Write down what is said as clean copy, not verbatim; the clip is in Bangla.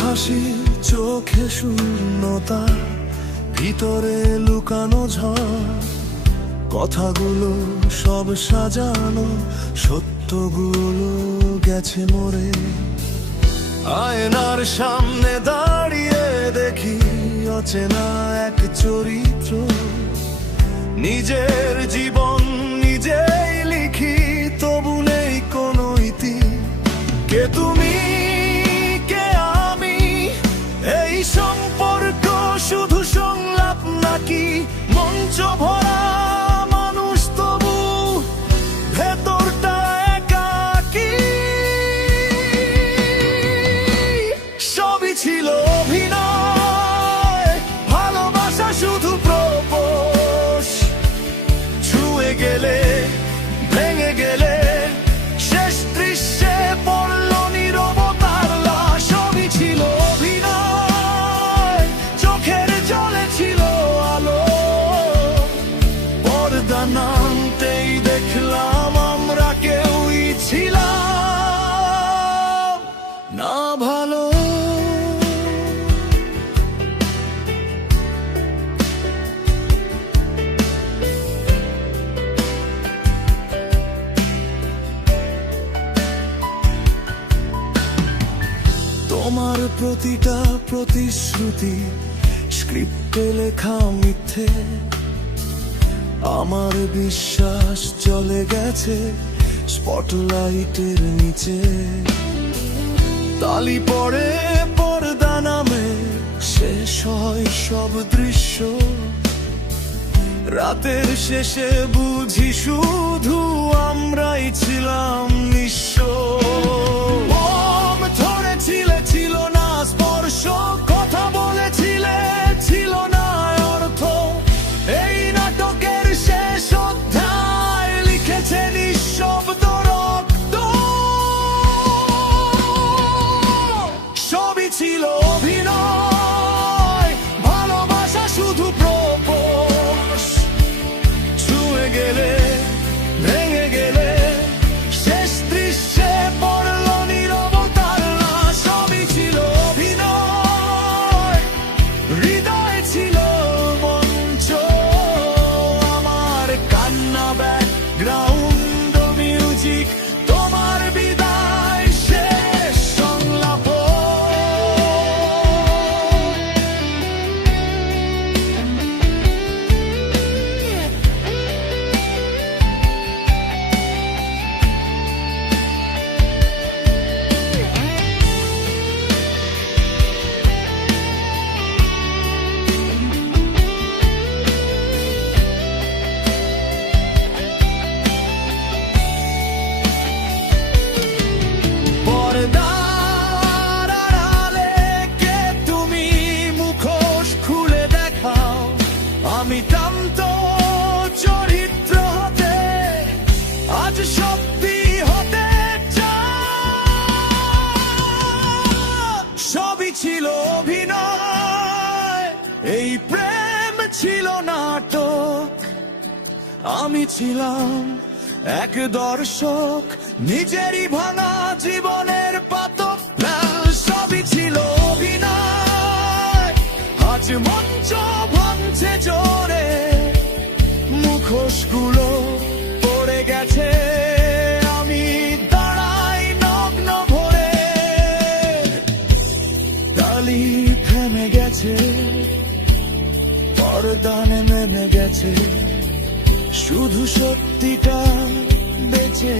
হাসি, চোখে শূন্যতা, ভিতরে লুকানো ঝড়। কথাগুলো সব সাজানো, সত্যগুলো গেছে মরে। আয়নার সামনে দাঁড়িয়ে দেখি অচেনা এক চরিত্র। নিজের জীবন নিজেই লিখি, তবু নেই কোনো ইতি। কে তুমি, কে আমি? এই সম্পর্ক শুধু সংলাপ নাকি মঞ্চ ভরা মানুষ, তবু ভেতরটা একাকী। সবই ছিল অভিনয়, ভালোবাসা শুধু প্রপোজ। ছুঁয়ে গেলে, ভেঙে গেলে, শেষ দৃশ্যে পড়ল নীরবতার লাশ। সবই ছিল অভিনয়, চোখের জলে ছিল আলো। পর্দা নামতেই দেখলাম আমরা কেউই ছিলাম না ভালো। তোমার প্রতিটা প্রতিশ্রুতি স্ক্রিপ্টে লেখা মিথ্যে। আমার বিশ্বাস চলে গেছে স্পটলাইটের নিচে। তালি পড়ে, পর্দা নামে, শেষ হয় সব দৃশ্য। রাতের শেষে বুঝি শুধু আমরাই ছিলাম নিঃস্ব। মম ধরেছিলে, ছিল না স্পর্শ। কথা বলেছিলে, ছিল না অর্থ। এই নাটকের শেষ অধ্যায় লিখেছে নিঃশব্দ রক্ত। সবই ছিল অভিনয়, ভালোবাসা শুধু প্রপোজ। ছুঁয়ে গেলে, ভেঙে গেলে, শেষ দৃশ্যে পড়ল নীরবতার লাশ। সবই ছিল অভিনয়, হৃদয় ছিল মঞ্চ। আমার কান্না ব্যাকগ্রাউন্ড মিউজিক, তোমার বিদায় শেষ সংলাপ। পর্দার আড়ালে কে তুমি? মুখোশ খুলে দেখাও। আমি ক্লান্ত চরিত্র হতে আজ সত্যি হতে চাই। সবই ছিল অভিনয়, এই প্রেম ছিল নাটক। আমি ছিলাম এক দর্শক, নিজেরই ভাঙা জীবনের পাতক। সবই ছিল অভিনয়, আজ মঞ্চ ভাঙছে জোরে। মুখোশগুলো পড়ে গেছে, আমি দাঁড়াই নগ্ন ভরে। তালি থেমে গেছে, পর্দা নেমে গেছে, শুধু সত্যিটা বেঁচে